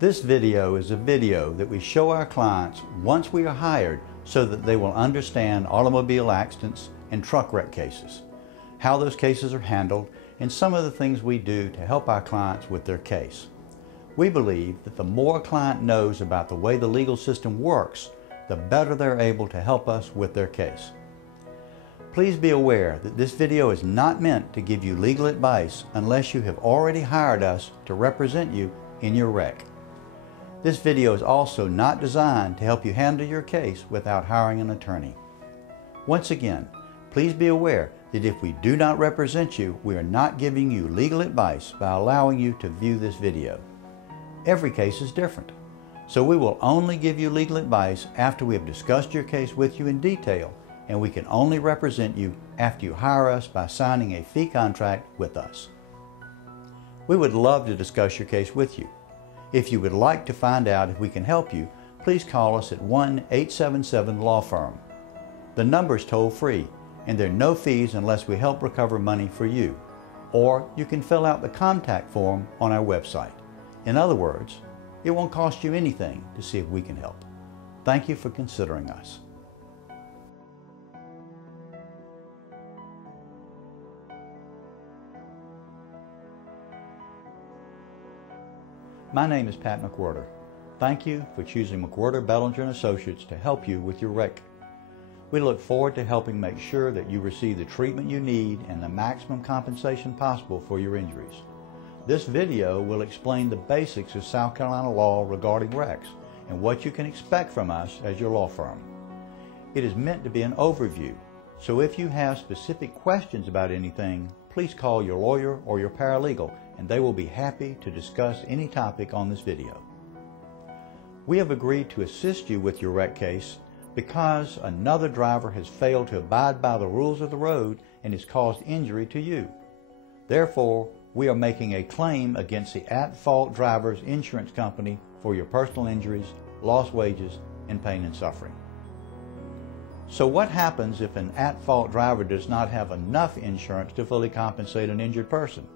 This video is a video that we show our clients once we are hired so that they will understand automobile accidents and truck wreck cases, how those cases are handled, and some of the things we do to help our clients with their case. We believe that the more a client knows about the way the legal system works, the better they're able to help us with their case. Please be aware that this video is not meant to give you legal advice unless you have already hired us to represent you in your wreck. This video is also not designed to help you handle your case without hiring an attorney. Once again, please be aware that if we do not represent you, we are not giving you legal advice by allowing you to view this video. Every case is different, so we will only give you legal advice after we have discussed your case with you in detail, and we can only represent you after you hire us by signing a fee contract with us. We would love to discuss your case with you. If you would like to find out if we can help you, please call us at 1-877-LAW-FIRM. The number is toll-free, and there are no fees unless we help recover money for you. Or you can fill out the contact form on our website. In other words, it won't cost you anything to see if we can help. Thank you for considering us. My name is Pat McWhirter. Thank you for choosing McWhirter, Bellinger & Associates to help you with your wreck. We look forward to helping make sure that you receive the treatment you need and the maximum compensation possible for your injuries. This video will explain the basics of South Carolina law regarding wrecks and what you can expect from us as your law firm. It is meant to be an overview, so if you have specific questions about anything, please call your lawyer or your paralegal and they will be happy to discuss any topic on this video. We have agreed to assist you with your wreck case because another driver has failed to abide by the rules of the road and has caused injury to you. Therefore, we are making a claim against the at-fault driver's insurance company for your personal injuries, lost wages, and pain and suffering. So what happens if an at-fault driver does not have enough insurance to fully compensate an injured person?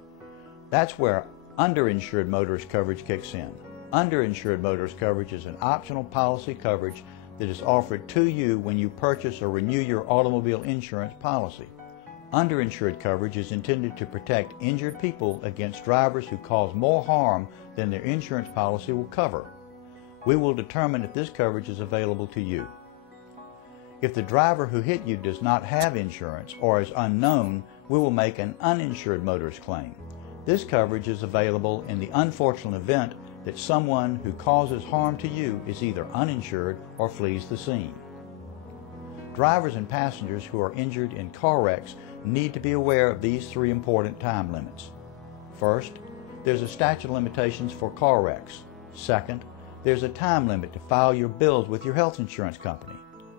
That's where underinsured motorist coverage kicks in. Underinsured motorist coverage is an optional policy coverage that is offered to you when you purchase or renew your automobile insurance policy. Underinsured coverage is intended to protect injured people against drivers who cause more harm than their insurance policy will cover. We will determine if this coverage is available to you. If the driver who hit you does not have insurance or is unknown, we will make an uninsured motorist claim. This coverage is available in the unfortunate event that someone who causes harm to you is either uninsured or flees the scene. Drivers and passengers who are injured in car wrecks need to be aware of these three important time limits. First, there's a statute of limitations for car wrecks. Second, there's a time limit to file your bills with your health insurance company.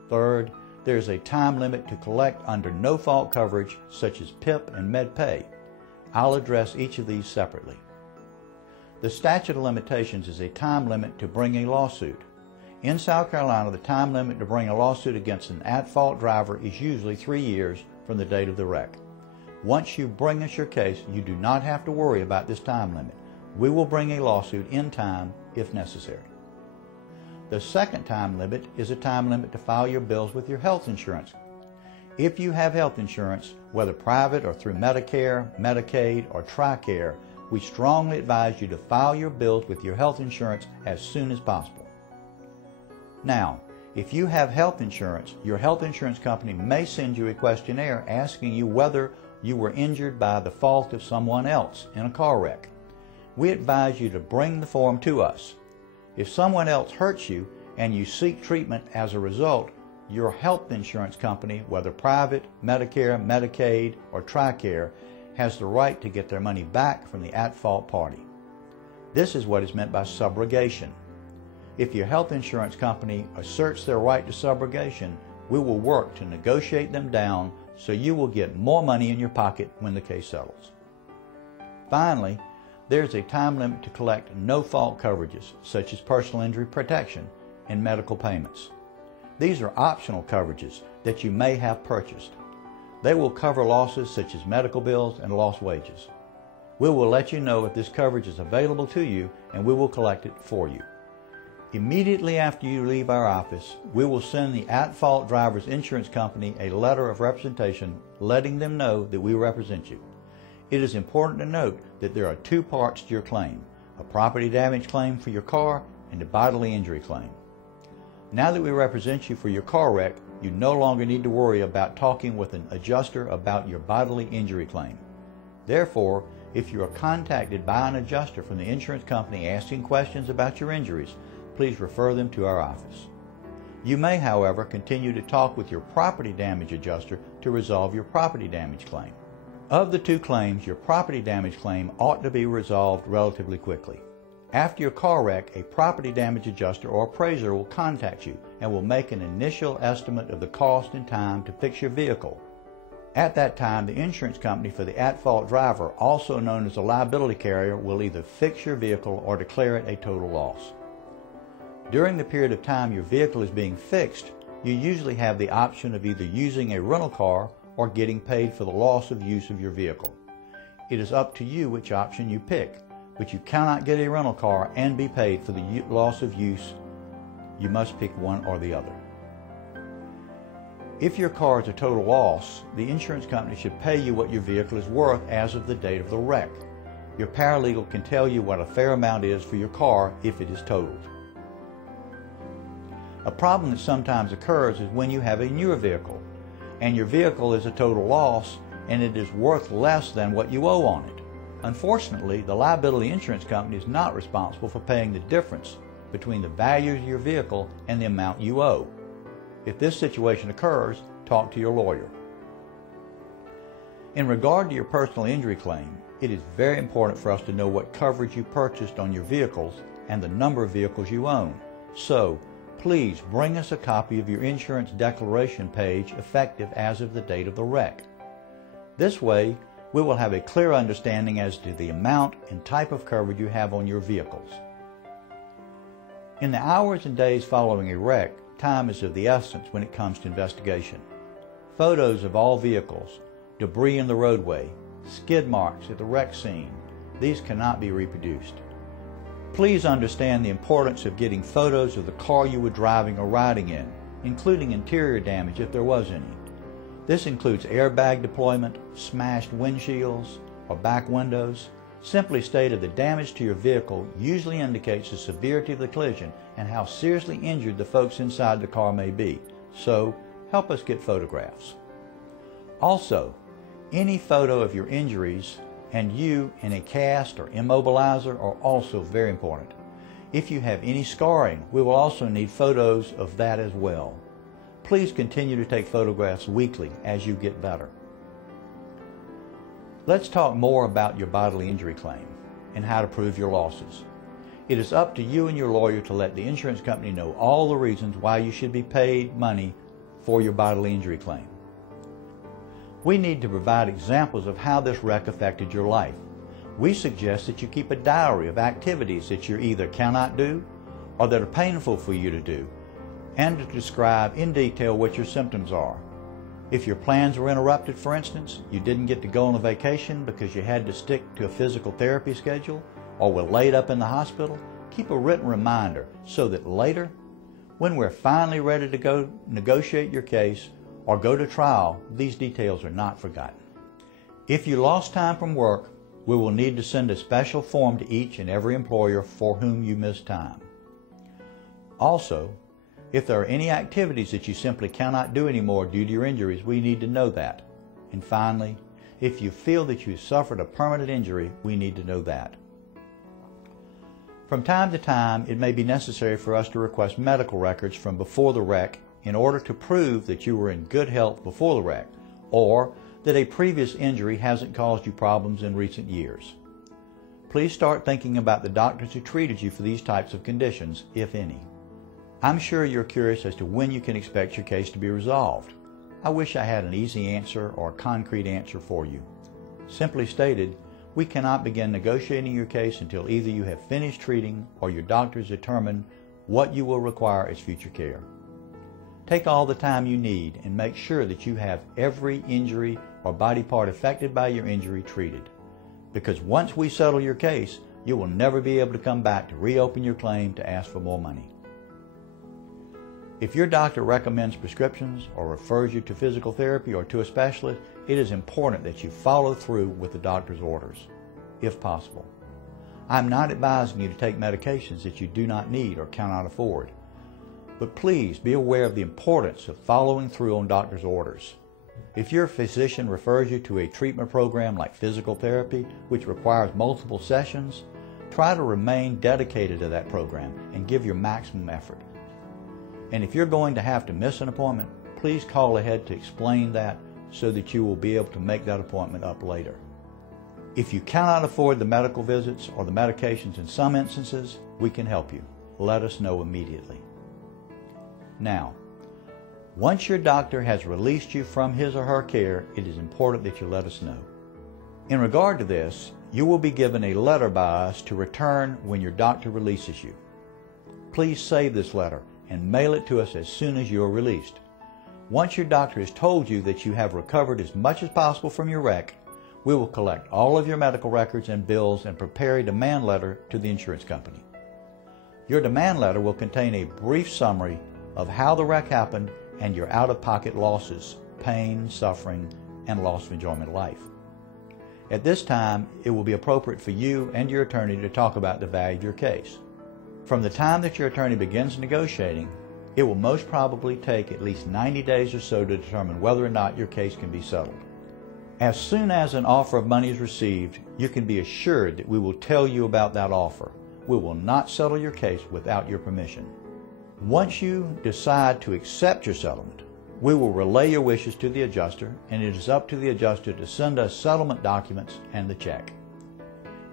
Third, there's a time limit to collect under no-fault coverage such as PIP and MedPay. I'll address each of these separately. The statute of limitations is a time limit to bring a lawsuit. In South Carolina, the time limit to bring a lawsuit against an at-fault driver is usually 3 years from the date of the wreck. Once you bring us your case, you do not have to worry about this time limit. We will bring a lawsuit in time if necessary. The second time limit is a time limit to file your bills with your health insurance. If you have health insurance, whether private or through Medicare, Medicaid, or TRICARE, we strongly advise you to file your bills with your health insurance as soon as possible. Now, if you have health insurance, your health insurance company may send you a questionnaire asking you whether you were injured by the fault of someone else in a car wreck. We advise you to bring the form to us. If someone else hurts you and you seek treatment as a result, your health insurance company, whether private, Medicare, Medicaid, or TRICARE, has the right to get their money back from the at-fault party. This is what is meant by subrogation. If your health insurance company asserts their right to subrogation, we will work to negotiate them down so you will get more money in your pocket when the case settles. Finally, there's a time limit to collect no-fault coverages, such as personal injury protection and medical payments. These are optional coverages that you may have purchased. They will cover losses such as medical bills and lost wages. We will let you know if this coverage is available to you, and we will collect it for you. Immediately after you leave our office, we will send the at-fault driver's insurance company a letter of representation letting them know that we represent you. It is important to note that there are two parts to your claim: a property damage claim for your car and a bodily injury claim. Now that we represent you for your car wreck, you no longer need to worry about talking with an adjuster about your bodily injury claim. Therefore, if you are contacted by an adjuster from the insurance company asking questions about your injuries, please refer them to our office. You may, however, continue to talk with your property damage adjuster to resolve your property damage claim. Of the two claims, your property damage claim ought to be resolved relatively quickly. After your car wreck, a property damage adjuster or appraiser will contact you and will make an initial estimate of the cost and time to fix your vehicle. At that time, the insurance company for the at-fault driver, also known as a liability carrier, will either fix your vehicle or declare it a total loss. During the period of time your vehicle is being fixed, you usually have the option of either using a rental car or getting paid for the loss of use of your vehicle. It is up to you which option you pick, but you cannot get a rental car and be paid for the loss of use. You must pick one or the other. If your car is a total loss, the insurance company should pay you what your vehicle is worth as of the date of the wreck. Your paralegal can tell you what a fair amount is for your car if it is totaled. A problem that sometimes occurs is when you have a newer vehicle, and your vehicle is a total loss, and it is worth less than what you owe on it. Unfortunately, the liability insurance company is not responsible for paying the difference between the value of your vehicle and the amount you owe. If this situation occurs, talk to your lawyer. In regard to your personal injury claim, it is very important for us to know what coverage you purchased on your vehicles and the number of vehicles you own. So, please bring us a copy of your insurance declaration page effective as of the date of the wreck. This way, we will have a clear understanding as to the amount and type of coverage you have on your vehicles. In the hours and days following a wreck, time is of the essence when it comes to investigation. Photos of all vehicles, debris in the roadway, skid marks at the wreck scene, these cannot be reproduced. Please understand the importance of getting photos of the car you were driving or riding in, including interior damage if there was any. This includes airbag deployment, smashed windshields, or back windows. Simply stated, the damage to your vehicle usually indicates the severity of the collision and how seriously injured the folks inside the car may be. So, help us get photographs. Also, any photo of your injuries and you in a cast or immobilizer are also very important. If you have any scarring, we will also need photos of that as well. Please continue to take photographs weekly as you get better. Let's talk more about your bodily injury claim and how to prove your losses. It is up to you and your lawyer to let the insurance company know all the reasons why you should be paid money for your bodily injury claim. We need to provide examples of how this wreck affected your life. We suggest that you keep a diary of activities that you either cannot do or that are painful for you to do, and to describe in detail what your symptoms are. If your plans were interrupted, for instance, you didn't get to go on a vacation because you had to stick to a physical therapy schedule, or were laid up in the hospital, keep a written reminder so that later, when we're finally ready to go negotiate your case or go to trial, these details are not forgotten. If you lost time from work, we will need to send a special form to each and every employer for whom you missed time. Also, if there are any activities that you simply cannot do anymore due to your injuries, we need to know that. And finally, if you feel that you suffered a permanent injury, we need to know that. From time to time, it may be necessary for us to request medical records from before the wreck in order to prove that you were in good health before the wreck, or that a previous injury hasn't caused you problems in recent years. Please start thinking about the doctors who treated you for these types of conditions, if any. I'm sure you're curious as to when you can expect your case to be resolved. I wish I had an easy answer or a concrete answer for you. Simply stated, we cannot begin negotiating your case until either you have finished treating or your doctors determine what you will require as future care. Take all the time you need and make sure that you have every injury or body part affected by your injury treated. because once we settle your case, you will never be able to come back to reopen your claim to ask for more money. If your doctor recommends prescriptions or refers you to physical therapy or to a specialist, it is important that you follow through with the doctor's orders, if possible. I'm not advising you to take medications that you do not need or cannot afford, but please be aware of the importance of following through on doctor's orders. If your physician refers you to a treatment program like physical therapy, which requires multiple sessions, try to remain dedicated to that program and give your maximum effort. And if you're going to have to miss an appointment, please call ahead to explain that so that you will be able to make that appointment up later. If you cannot afford the medical visits or the medications in some instances, we can help you. Let us know immediately. Now, once your doctor has released you from his or her care, it is important that you let us know. In regard to this, you will be given a letter by us to return when your doctor releases you. Please save this letter and mail it to us as soon as you are released. Once your doctor has told you that you have recovered as much as possible from your wreck, we will collect all of your medical records and bills and prepare a demand letter to the insurance company. Your demand letter will contain a brief summary of how the wreck happened and your out-of-pocket losses, pain, suffering, and loss of enjoyment of life. At this time, it will be appropriate for you and your attorney to talk about the value of your case. From the time that your attorney begins negotiating, it will most probably take at least 90 days or so to determine whether or not your case can be settled. As soon as an offer of money is received, you can be assured that we will tell you about that offer. We will not settle your case without your permission. Once you decide to accept your settlement, we will relay your wishes to the adjuster, and it is up to the adjuster to send us settlement documents and the check.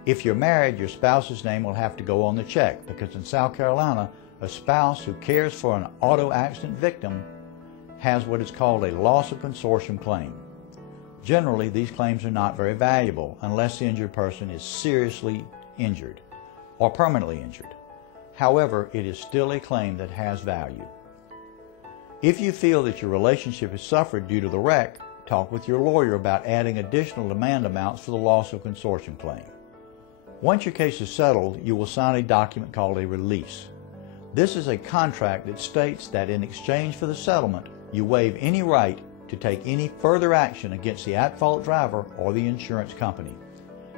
If you're married, your spouse's name will have to go on the check, because in South Carolina, a spouse who cares for an auto accident victim has what is called a loss of consortium claim. Generally, these claims are not very valuable unless the injured person is seriously injured or permanently injured. However, it is still a claim that has value. If you feel that your relationship has suffered due to the wreck, talk with your lawyer about adding additional demand amounts for the loss of consortium claim. Once your case is settled, you will sign a document called a release. This is a contract that states that in exchange for the settlement, you waive any right to take any further action against the at-fault driver or the insurance company.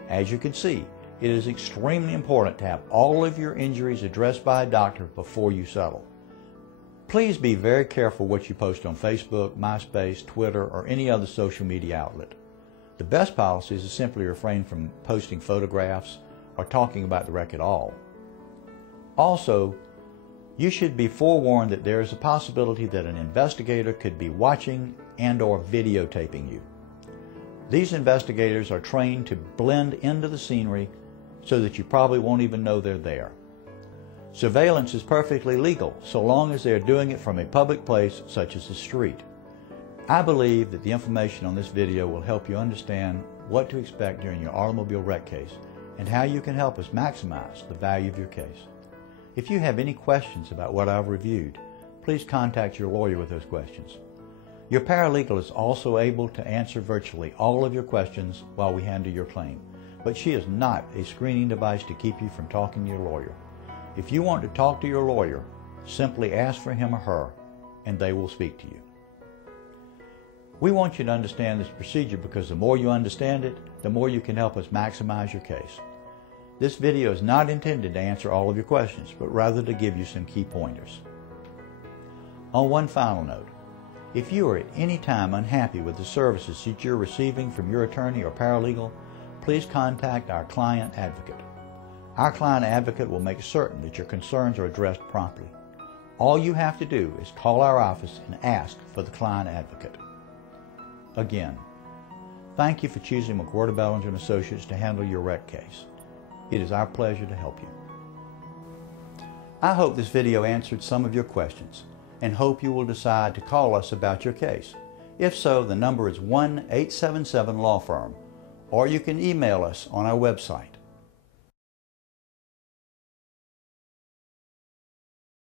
As you can see, it is extremely important to have all of your injuries addressed by a doctor before you settle. Please be very careful what you post on Facebook, MySpace, Twitter, or any other social media outlet. The best policy is to simply refrain from posting photographs or talking about the wreck at all. Also, you should be forewarned that there is a possibility that an investigator could be watching and/or videotaping you. These investigators are trained to blend into the scenery so that you probably won't even know they're there. Surveillance is perfectly legal so long as they are doing it from a public place such as the street. I believe that the information on this video will help you understand what to expect during your automobile wreck case and how you can help us maximize the value of your case. If you have any questions about what I've reviewed, please contact your lawyer with those questions. Your paralegal is also able to answer virtually all of your questions while we handle your claim, but she is not a screening device to keep you from talking to your lawyer. If you want to talk to your lawyer, simply ask for him or her, and they will speak to you. We want you to understand this procedure because the more you understand it, the more you can help us maximize your case. This video is not intended to answer all of your questions, but rather to give you some key pointers. On one final note, if you are at any time unhappy with the services that you're receiving from your attorney or paralegal, please contact our client advocate. Our client advocate will make certain that your concerns are addressed promptly. All you have to do is call our office and ask for the client advocate. Again, thank you for choosing McWhorter Bellinger & Associates to handle your wreck case. It is our pleasure to help you. I hope this video answered some of your questions and hope you will decide to call us about your case. If so, the number is 1-877-LAW-FIRM, or you can email us on our website.